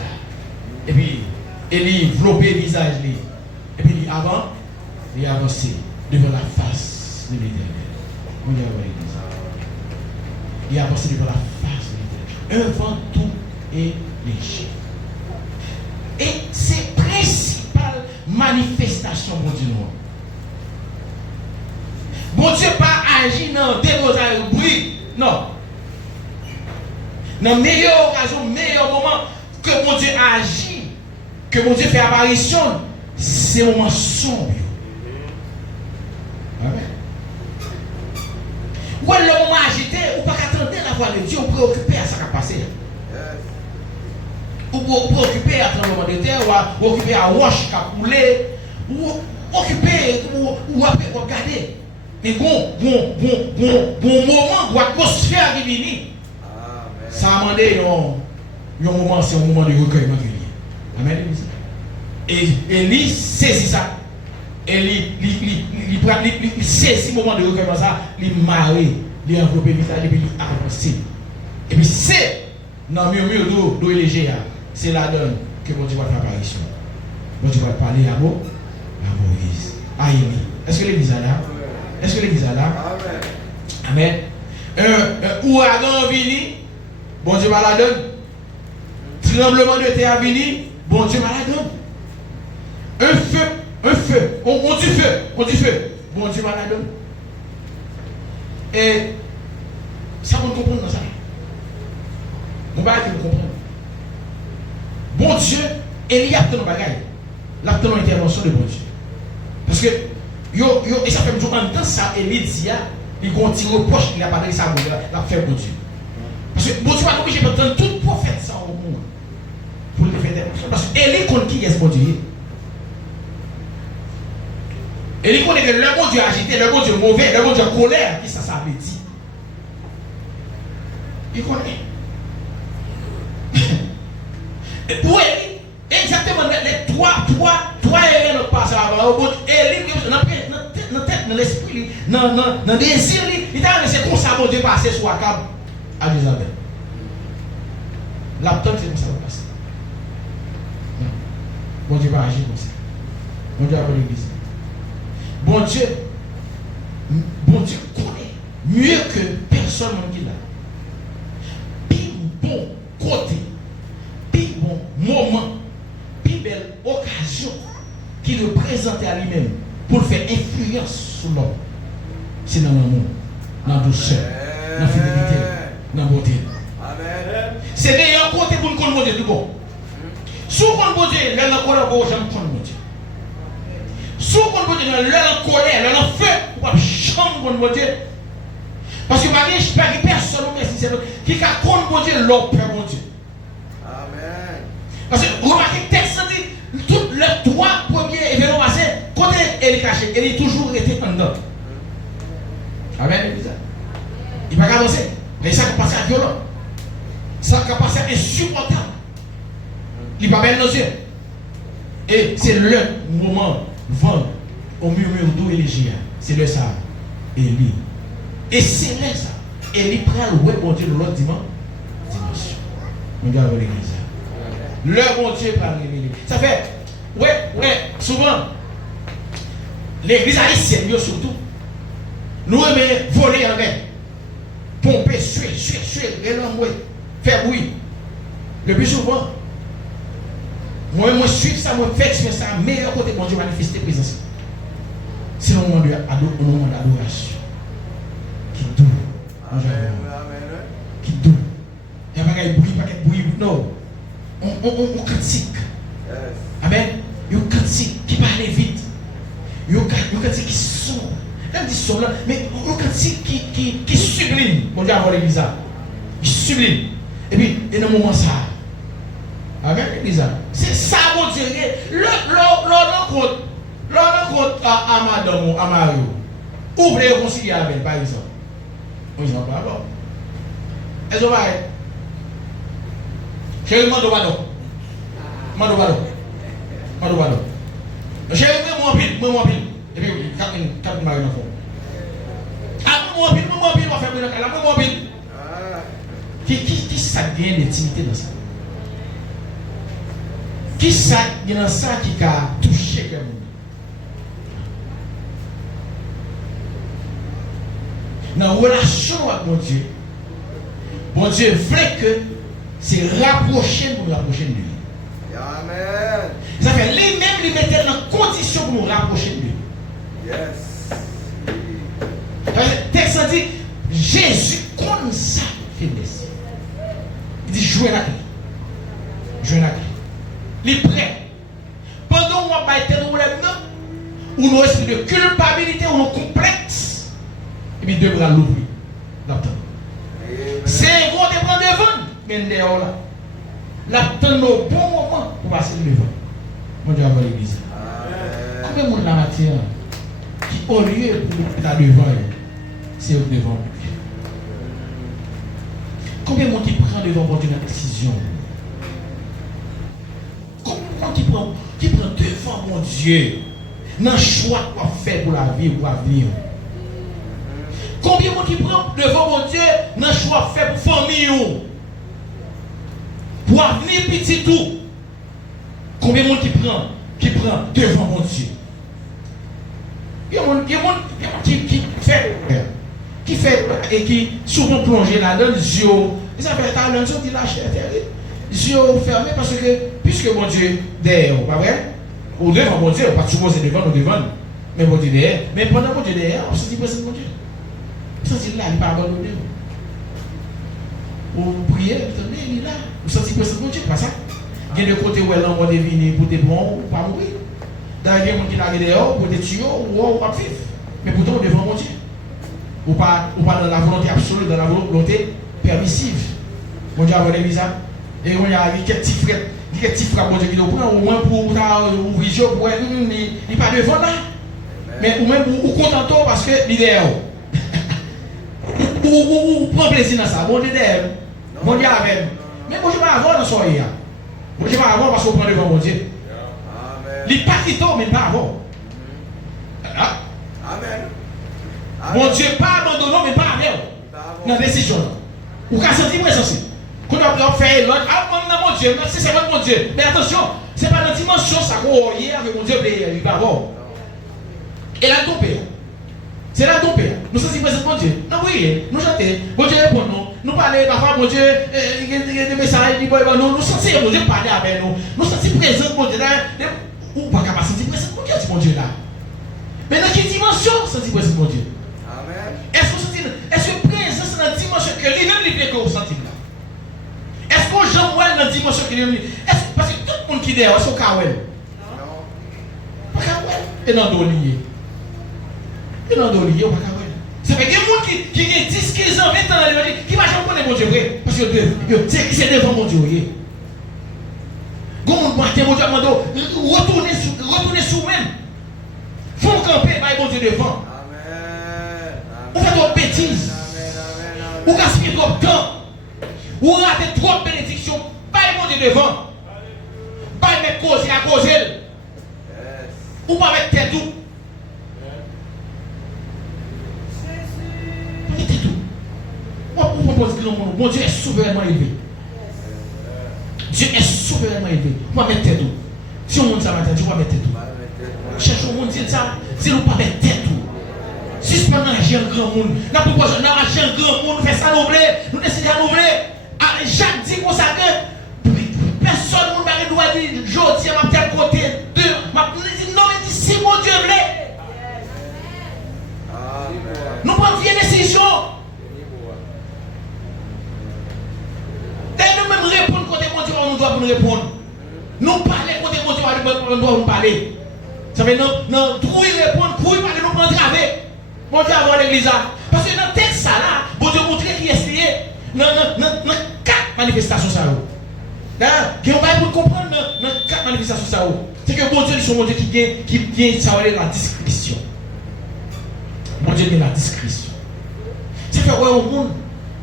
Et puis, Élie enveloppé le visage. Et puis, il a avancé devant la face de l'Éternel. On y a l'église. Il a avancé devant la face de l'Éternel. Un vent doux et léger. Et c'est principale manifestation, mon Dieu. Bon Dieu pas agi dans des bruit. Non. Dans la meilleure occasion, meilleur moment que mon Dieu agit, que mon Dieu fait apparition, c'est un moment sombre. Amen. Ou le moment agité, ou pas attendre la voix de Dieu, ou préoccupé à ce qui a passé. Ou préoccupé à tremblement de terre, ou occupé à roche qui a coulé, ou occupé, ou regarder. Et bon moment, ou atmosphère qui vient. Ça a demandé un moment, c'est un moment de recueillement. Amen. Et Élie saisit ça. Et il saisit le moment de recueillement, ça, il marre, il enveloppe le visage, et puis il avance. Et puis c'est dans le murmure d'eau léger, c'est la donne que mon Dieu va faire apparition. Mon Dieu va parler à Moïse, à Élie. Est-ce que l'église est là? Est-ce que l'église est là? Amen. Un ouragan vini, bon Dieu va la donne. Tremblement de terre vini, bon Dieu va la donne. Un feu, on dit feu, bon Dieu va la donne. Et ça vous comprendre dans ça. On va vous comprendre. Bon Dieu, il y a tant de bagailles. La intervention de bon Dieu. Parce que et ça fait toujours en temps ça, Élie dit, il continue proche, il n'a pas de ça, il a fait bon Dieu. Parce que bon Dieu va obligé d'entendre tout prophète ça au monde. Pour le faire. Parce que Élie connaît qui est bon Dieu. Élie connaît que le bon Dieu agité, le bon Dieu mauvais, le bon Dieu colère, qui ça veut dire. Il connaît. Et pour Élie, exactement les trois éléments ne passent avant. Élie, dans la tête, dans l'esprit, dans le désir, il a laissé comme ça, bon Dieu passer sur Akab à Jézabel. L'abtone, c'est comme ça va passer. Bon Dieu va agir comme ça. Bon Dieu va l'église. Bon Dieu connaît personne qui là. Puis bon côté, puis bon moment, puis belle occasion qu'il le présente à lui-même pour faire influence sur l'homme. C'est dans l'amour, dans la douceur, dans la fidélité, dans la beauté. C'est le meilleur côté pour nous connaître Dieu. Si on connaît Dieu, là, on connaît Dieu. Si on connaît Dieu, là, on colère, là, on feu, on va jamais Dieu. Parce que je ne sais pas personne qui a connu Dieu, l'homme peur mon Dieu. Amen. Parce que remarquez le texte dit, tous les trois premiers événements passés, quand elle est cachée, elle est toujours été en dedans. Amen. Il va avancer. Mais ça va passer à violent. Ça va passer à insupportable. Il va bien nos yeux. Et c'est le moment, vent, au murmure doux et léger. C'est le ça. Élie. Et c'est là ça. Élie prend le ouais, bon Dieu, l'autre dimanche. Regarde l'église. Le bon Dieu prend révéler. Ça fait, ouais, souvent, l'église haïtienne, surtout, nous aimons voler en l'air. Pomper, suer, et l'envoyer, faire bruit. Le plus souvent, moi, suivre ça, moi, faire ça, meilleur côté de mon Dieu manifester présence. C'est un moment d'adoration. Qui est doux. Qui est doux. Il n'y a pas de bruit, pas de bruit. Non. On critique. Amen. Il y a un critique qui parle vite. Il y a un critique qui sombre. Même dit sombre là, mais un critique qui sublime. Mon Dieu, avoir l'église. Qui sublime. Et puis, il y a un moment ça. Amen, l'église. C'est ça, mon Dieu. L'on compte à madame ou à Mario. Ouvrez le concilier avec, par exemple. Par exemple, alors. Elles ont pas. Chérie, mando bado. Chérie, moi pile. Et puis, quatre Mario dans le fond. Ah, moi pile, on va faire le cas. Moi pile. Qui ça gagne l'intimité dans ça? Qui ça gagne dans ça qui a touché quelqu'un? Dans la relation avec mon Dieu veut que c'est rapprocher pour nous rapprocher de lui. Amen. Ça fait lui-même lui mettre dans condition pour nous rapprocher de lui. Yes. Le texte dit Jésus comme ça faiblesse. Il dit jouez la clé. Il est prêt. Pendant qu'on va être dans le ou nos esprits de culpabilité ou nos complexes. Et puis deux bras l'ouvrir. C'est bon de prendre devant, mais dehors là. L'attendre au bon moment pour passer devant. Mon Dieu, avant l'église. Combien de monde dans la matière qui, au lieu pour être devant, c'est au devant. Combien de monde qui prend devant pour une décision? Combien de monde qui prend devant mon Dieu dans le choix qu'on fait pour la vie ou pour l'avenir? Combien de monde qui prend devant mon Dieu dans le choix fait pour la famille? Pour avenir petit tout. Combien de monde qui prend devant mon Dieu? Il y a des gens qui fait et qui souvent plongé là-dedans, les yeux. Et ça fait talent, ils ont dit lâcher les yeux fermés parce que, puisque mon Dieu derrière, pas vrai? Ou devant mon Dieu, pas supposé devant ou devant, mais mon Dieu derrière. Mais pendant mon Dieu derrière, on se dit, c'est mon Dieu. On se dit là, il n'est pas abandonné. Ou prier, il est là. Vous sentez que c'est mon Dieu, pas ça? Il y a des côtés où elle a envoyé venir pour des bons ou pas mourir. D'ailleurs, il y a des gens qui sont dehors pour des tuyaux ou pas vivre. Mais pourtant, on devant mon Dieu. Ou pas dans la volonté absolue, dans la volonté permissive. Mon Dieu, avoir des visas. Et on y a quelques petits frères, mon Dieu, qui nous prennent au moins pour ouvrir les yeux, pour il n'est pas devant là. Mais ou même ou content parce que l'idée ou prend plaisir dans ça. Mon Dieu, mon Dieu avec. Mais moi, je vais avoir dans son œil. Moi, je vais avoir parce qu'on prend devant mon Dieu. Il n'est pas quitté, mais pas avant. Amen. Mon Dieu, pas abandonnant, mais pas avec. Dans la décision. Ou qu'à sentir présence. Quand on fait l'autre, mon Dieu, si c'est votre mon Dieu. Mais attention, ce n'est pas dans la dimension ça qu'on y est avec mon Dieu, il n'est pas bon. Et là, tombé. C'est là ton père. Nous sommes présents pour Dieu. Nous prions, nous chantons, bon Dieu répond nous. Nous parlons parfois, mon Dieu, il y a des messages, nous sentons, mon Dieu, parler avec nous. Nous sommes présents pour Dieu. Ou pas capable de sentir présent pour Dieu, mon Dieu là. Mais dans quelle dimension sentir présent pour Dieu? Amen. Est-ce que présence dans la dimension que lui-même lui fait que vous sentez là? Est-ce qu'on j'en vois dans la dimension que lui-même est-ce parce que tout le monde qui est derrière, est-ce qu'on kawel? Non. Pas kawel. Et dans le lié. Et dans le lié, on pas kawel. Ça fait que des gens qui ont 10, 15 ans, 20 ans dans l'évangile, qui ne vont jamais connaître mon Dieu vrai. Parce que c'est devant mon Dieu. Comment on matin, mon Dieu, retourner sous même. Faut camper, bah, mon Dieu devant. Amen. On fait trop de bêtises. Ou gaspiller trop de temps. Ou rater trop de bénédictions. Pas mon Dieu devant. Pas mettre causer à causer. Yes. Ou pas mettre tête tout. Pas mettre tête tout. Moi, pour propose que mon Dieu est souverainement élevé. Dieu est souverainement élevé. On va mettre tête tout. Si on monte ça matin, tu vas mettre tête tout. Cherche au monde, dit ça. Si on ne pas mettre tête tout. Suspend l'argent grand monde. La proposition l'argent grand monde, nous fait ça nous nous décidons à nous Jacques dit comme ça que personne ne va doit dire je tiens ma tête côté deux. Ma dit non, mais si mon Dieu voulait. Nous prenons une décision. Dès nous même répondre côté mon Dieu, on doit nous répondre. Nous parler côté mon Dieu, on doit nous parler. Ça veut dire non, pour y répondre, pour y parler, nous prenons travail. Bon Dieu avant l'église. Parce que dans le texte ça là, bon Dieu montrer qui est essayé. Dans 4 manifestations ça. D'ailleurs, il y a pour comprendre dans 4 manifestations ça. C'est que bon Dieu est mon Dieu qui vient ça la discrétion. Mon Dieu est la discrétion. C'est que ouais au monde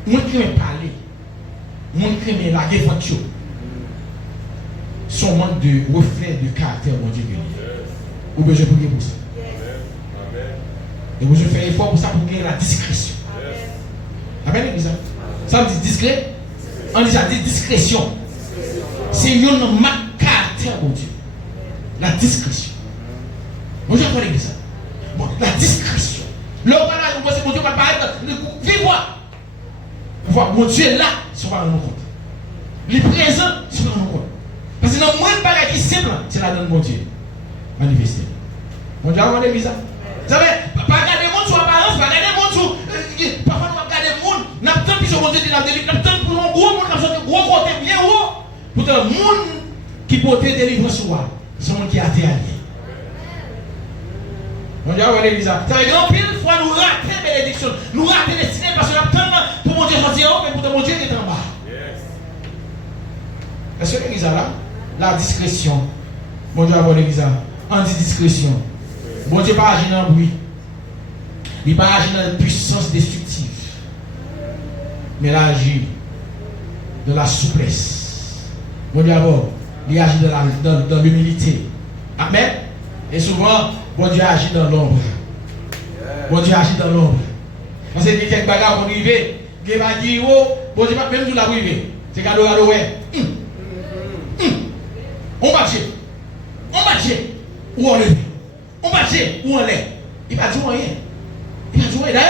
qui aime parler, monde qui aime la révention. Son manque de reflet de caractère mon Dieu ou bien je prie pour ça. Et vous je fais effort pour ça pour gagner la discrétion. Amen l'église. Ça me dit discret. On dit ça dit discrétion. C'est une marque caractère mon Dieu. La discrétion. Mon Dieu, l'église. Bon, la discrétion. Là, on va mon Dieu va paraître. Vive-moi. Voir mon Dieu est là, si on va rendre compte. Il est présent, si on va rendre compte. Parce que dans le moins de bagages qui simple, c'est là dans mon Dieu. Manifesté. Mon Dieu, on va l'église. Vous savez, pas regarder le monde sur apparence, pas regarder le monde sur. Parfois, nous regardons le monde, nous avons plus sur mon Dieu de la délivrance, nous avons pour un gros monde, nous avons un gros côté bien haut. Pour le monde qui porte délivrance sur moi, c'est le monde qui a été allié. Mon Dieu, on va l'église. Ça veut dire, en pile fois, nous ratons la bénédiction, nous ratons les destinés parce que nous attendons pour mon Dieu sortir en haut, mais pour mon Dieu qui est en bas. Est-ce que l'église a là? La discrétion. Mon Dieu, on va l'église. On dit discrétion. Bon Dieu pas agir dans le bruit. Il n'est pas agir dans la puissance destructive. Mais il agit dans la souplesse. Bon Dieu d'abord, il agit dans l'humilité. Amen. Et souvent, bon Dieu agit dans l'ombre. Bon Dieu agit dans l'ombre. Parce que quelques bagages vont arriver. Il va dire, oh, bon Dieu, même tout la arriver. C'est cadeau, ouais. On va agir. On va agir. Où on est? On va dire où on est. Il va dire rien. Il va dire rien.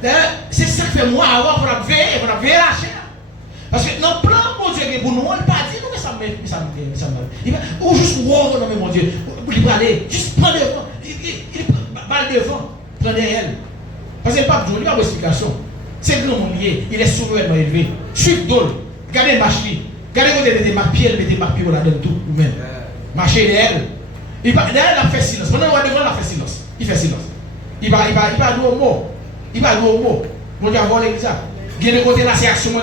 D'ailleurs, c'est ça que fait moi avoir pour la veiller, pour la veiller lâcher. Parce que dans le plan, mon Dieu, pour nous, on ne pas dire, mais ça me. Il va, ou juste, wow, non, mais mon Dieu, il va aller, juste prendre devant. Il balle devant, prendre derrière. Parce que le pape, il n'y a pas d'explication. C'est le grand lié, il est souverainement élevé. Suivez d'ol, regardez le marché. Regardez des marpiers, mettez des marpiers là dedans tout, ou même. Marchez derrière. Derrière, il a fait silence. Pendant qu'on devant, il a fait silence. Il fait silence. Il va dire au mot. Il va dire au mot. Mon Dieu, avoir l'église. Il y a des côtés là, c'est action. Mon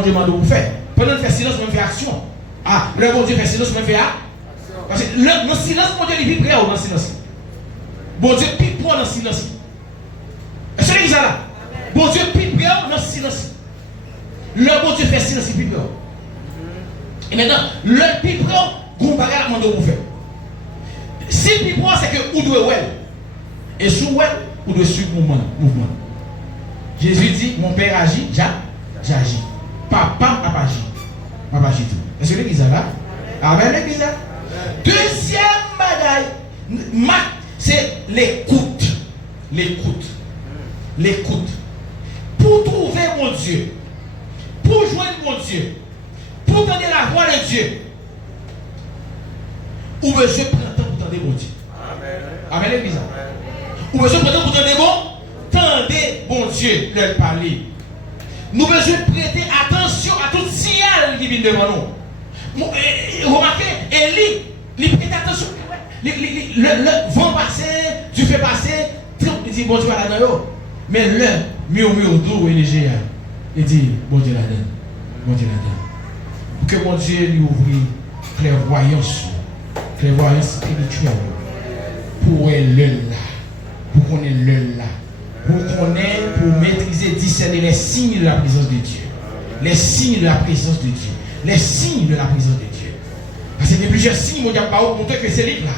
Dieu m'a dit vous faire. Pendant qu'il fait silence, on fait action. Ah, le bon Dieu fait silence, on fait action. Parce que dans le silence, mon Dieu, il vit près dans le silence. Bon Dieu, pique pour dans le silence. Est-ce que l'église là? Bon Dieu, pique près dans le silence. Le bon Dieu fait silence, il pique près. Et maintenant, le pique près, gros bagage, mon Dieu, vous fait. Si le pique près, c'est que vous devez ouais. Et sous ouais, vous devez suivre le mouvement. Jésus dit, mon Père agit, j'agis. Papa n'a pas agi. Papa agit tout. Est-ce que l'église est là? Amen, l'église est là. Deuxième bagaille, c'est l'écoute. l'écoute. L'écoute. Pour trouver mon Dieu, pour joindre mon Dieu, pour entendre la voix de Dieu, ou besoin prendre temps pour entendre mon Dieu. Amen, l'église. Ou besoin prendre temps pour entendre bon Dieu, leur parler. Nous besoin prêter attention à tout signal qui vient devant nous. Remarquez, Élie, il prête attention. Le vent passer, du fait passer, il dit bon Dieu va la donner. Mais le murmure doux et léger, il dit bon Dieu la donne. Bon Dieu la donne. Pour que mon Dieu lui ouvre clairvoyance spirituelle. Pour elle là. Pour qu'on ait le là. Pour maîtriser, discerner les signes de la présence de Dieu. Les signes de la présence de Dieu. Les signes de la présence de Dieu. Parce qu'il y a plusieurs signes, on ne pas montrer que c'est lui là.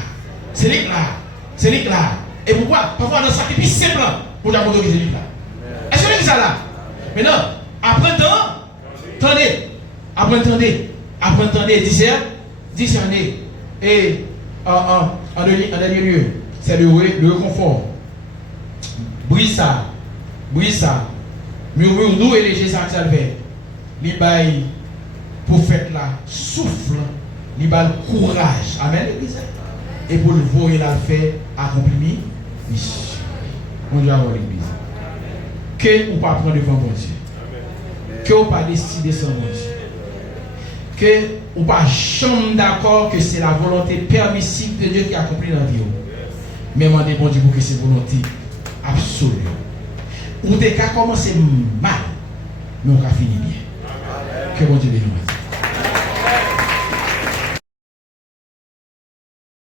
C'est lui là. C'est lui là. Et pourquoi? Parfois, dans un sacrifice simple, pour dire que c'est lui là. Est-ce que c'est ça là? Maintenant, apprenez, discernez. Et en dernier lieu, c'est le réconfort. Brise ça, murmure nous et léger ça que ça le fait. Libaye, prophète là, souffle, libaye courage. Amen, l'église. Et pour le voir, il a fait accomplir mission. On doit avoir l'église. Que ou pas prendre devant mon Dieu. Que ou pas décider sans mon Dieu. Que ou pas jamais d'accord que c'est la volonté permissive de Dieu qui accomplit dans la vie. Mais demandez bon Dieu pour que c'est volonté absolue. Ou des cas commencer mal, mais on va finir bien. Que bon Dieu bénisse.